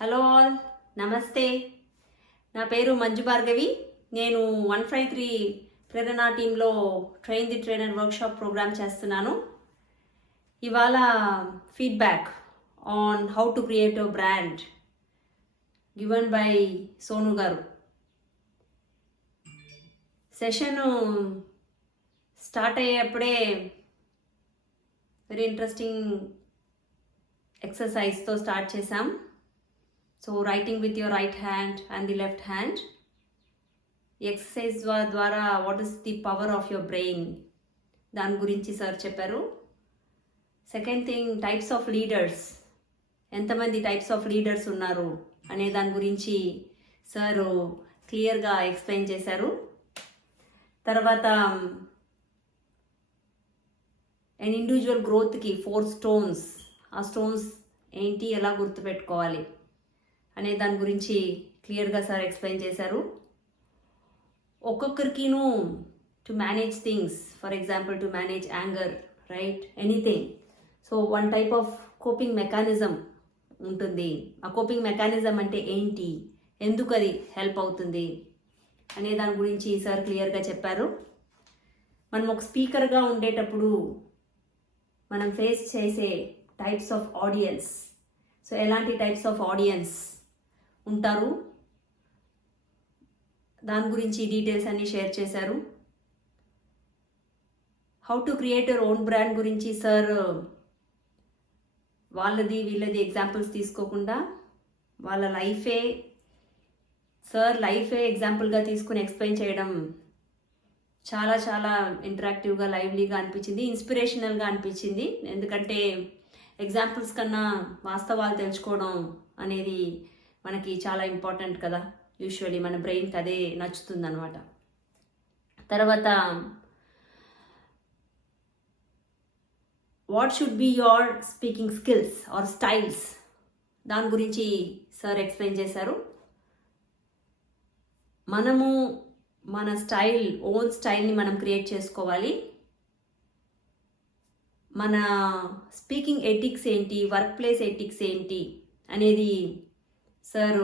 Hello all, నమస్తే. నా పేరు మంజు భార్గవి. నేను 153 ప్రేరణ టీంలో train the trainer workshop programme చేస్తున్నాను. ఇవాళ feedback on how to create a brand given by Sonu గారు. సెషన్ స్టార్ట్ అయ్యేప్పుడే వెరీ ఇంట్రెస్టింగ్ ఎక్సర్సైజ్తో స్టార్ట్ చేసాం. So writing with your right hand and the left hand. ఈ ఎక్సర్సైజ్ ద్వారా what is the power of your brain దాని గురించి sir చెప్పారు. Second thing, types of leaders, ఎంతమంది టైప్స్ ఆఫ్ లీడర్స్ ఉన్నారు అనే దాని గురించి సార్ క్లియర్గా ఎక్స్ప్లెయిన్ చేశారు. తర్వాత అండ్ ఇండివిజువల్ గ్రోత్కి 4 స్టోన్స్, ఆ స్టోన్స్ ఏంటి, ఎలా గుర్తుపెట్టుకోవాలి అనే దాని గురించి క్లియర్గా సార్ ఎక్స్ప్లెయిన్ చేశారు. ఒక్కొక్కరికిను to manage things, for example to manage anger, right, anything. So one type of coping mechanism ఉంటుంది. ఆ కోపింగ్ మెకానిజం అంటే ఏంటి, ఎందుకు అది హెల్ప్ అవుతుంది అనే దాని గురించి సార్ క్లియర్గా చెప్పారు. మనం ఒక స్పీకర్గా ఉండేటప్పుడు మనం ఫేస్ చేసే టైప్స్ ఆఫ్ ఆడియన్స్, సో ఎలాంటి టైప్స్ ఆఫ్ ఆడియన్స్ ఉంటారు దాని గురించి డీటెయిల్స్ అన్నీ షేర్ చేశారు. How to create your own brand గురించి సార్ వాళ్ళది వీళ్ళది ఎగ్జాంపుల్స్ తీసుకోకుండా వాళ్ళ లైఫే ఎగ్జాంపుల్గా తీసుకుని ఎక్స్ప్లెయిన్ చేయడం చాలా చాలా ఇంటరాక్టివ్గా, లైవ్లీగా అనిపించింది, ఇన్స్పిరేషనల్గా అనిపించింది. ఎందుకంటే ఎగ్జాంపుల్స్ కన్నా వాస్తవాలు తెలుసుకోవడం అనేది మనకి చాలా ఇంపార్టెంట్ కదా. యూజువల్లీ మన బ్రెయిన్కి అదే నచ్చుతుంది అనమాట. తర్వాత what should be your speaking skills or styles దాని గురించి సార్ ఎక్స్ప్లెయిన్ చేశారు. మనము మన ఓన్ స్టైల్ని మనం క్రియేట్ చేసుకోవాలి. మన స్పీకింగ్ ఎథిక్స్ ఏంటి, వర్క్ ప్లేస్ ఎథిక్స్ ఏంటి అనేది సార్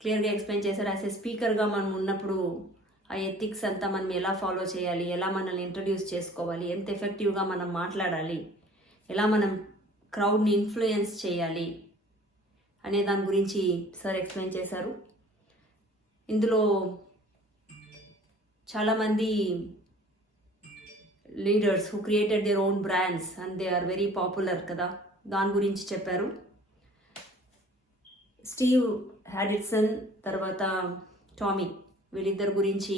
క్లియర్గా ఎక్స్ప్లెయిన్ చేశారు. యాజ్ ఏ స్పీకర్గా మనం ఉన్నప్పుడు ఆ ఎథిక్స్ అంతా మనం ఎలా ఫాలో చేయాలి, ఎలా మనల్ని ఇంట్రడ్యూస్ చేసుకోవాలి, ఎంత ఎఫెక్టివ్గా మనం మాట్లాడాలి, ఎలా మనం క్రౌడ్ని ఇన్ఫ్లుయెన్స్ చేయాలి అనే దాని గురించి సార్ ఎక్స్ప్లెయిన్ చేశారు. ఇందులో చాలామంది leaders who created their own brands and they are very popular కదా, దాని గురించి చెప్పారు. స్టీవ్ హ్యాడిసన్ తర్వాత టామీ, వీళ్ళిద్దరి గురించి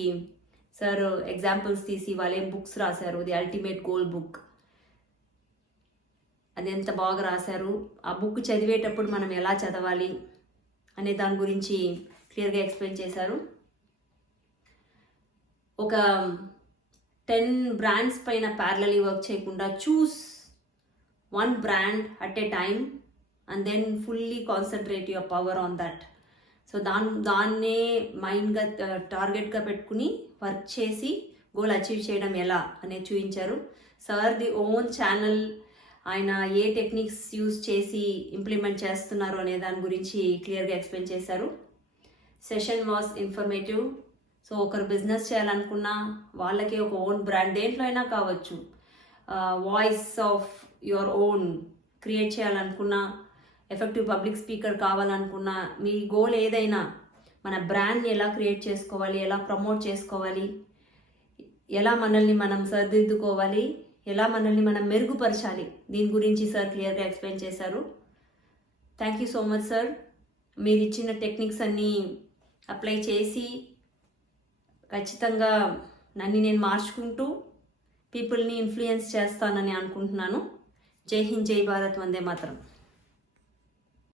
సార్ ఎగ్జాంపుల్స్ తీసి వాళ్ళేం బుక్స్ రాశారు, ది అల్టిమేట్ గోల్ బుక్, అది ఎంత బాగా రాశారు, ఆ బుక్ చదివేటప్పుడు మనం ఎలా చదవాలి అనే దాని గురించి క్లియర్గా ఎక్స్ప్లెయిన్ చేశారు. ఒక 10 బ్రాండ్స్ పైన ప్యారలీ వర్క్ చేయకుండా choose 1 brand at a time and then fully concentrate your power on that. So దాన్నే మైండ్గా టార్గెట్గా పెట్టుకుని వర్క్ చేసి గోల్ అచీవ్ చేయడం ఎలా అనేది చూపించారు. సార్ ది ఓన్ ఛానల్, ఆయన ఏ టెక్నిక్స్ యూజ్ చేసి ఇంప్లిమెంట్ చేస్తున్నారు అనే దాని గురించి క్లియర్గా ఎక్స్ప్లెయిన్ చేశారు. Session was informative. సో ఒకరు బిజినెస్ చేయాలనుకున్నా వాళ్ళకి ఒక ఓన్ బ్రాండ్ దేంట్లో అయినా కావచ్చు, voice of your own create చేయాలనుకున్నా, ఎఫెక్టివ్ పబ్లిక్ స్పీకర్ కావాలనుకున్నా, మీ గోల్ ఏదైనా మన బ్రాండ్ని ఎలా క్రియేట్ చేసుకోవాలి, ఎలా ప్రమోట్ చేసుకోవాలి, ఎలా మనల్ని మనం సరిదిద్దుకోవాలి, ఎలా మనల్ని మనం మెరుగుపరచాలి, దీని గురించి సార్ క్లియర్గా ఎక్స్ప్లెయిన్ చేశారు. Thank you so much sir. మీరు ఇచ్చిన టెక్నిక్స్ అన్నీ అప్లై చేసి ఖచ్చితంగా నన్ను నేను మార్చుకుంటూ పీపుల్ని ఇన్ఫ్లుయెన్స్ చేస్తానని అనుకుంటున్నాను. జై హింద్, జై భారత్, వందే మాతరం.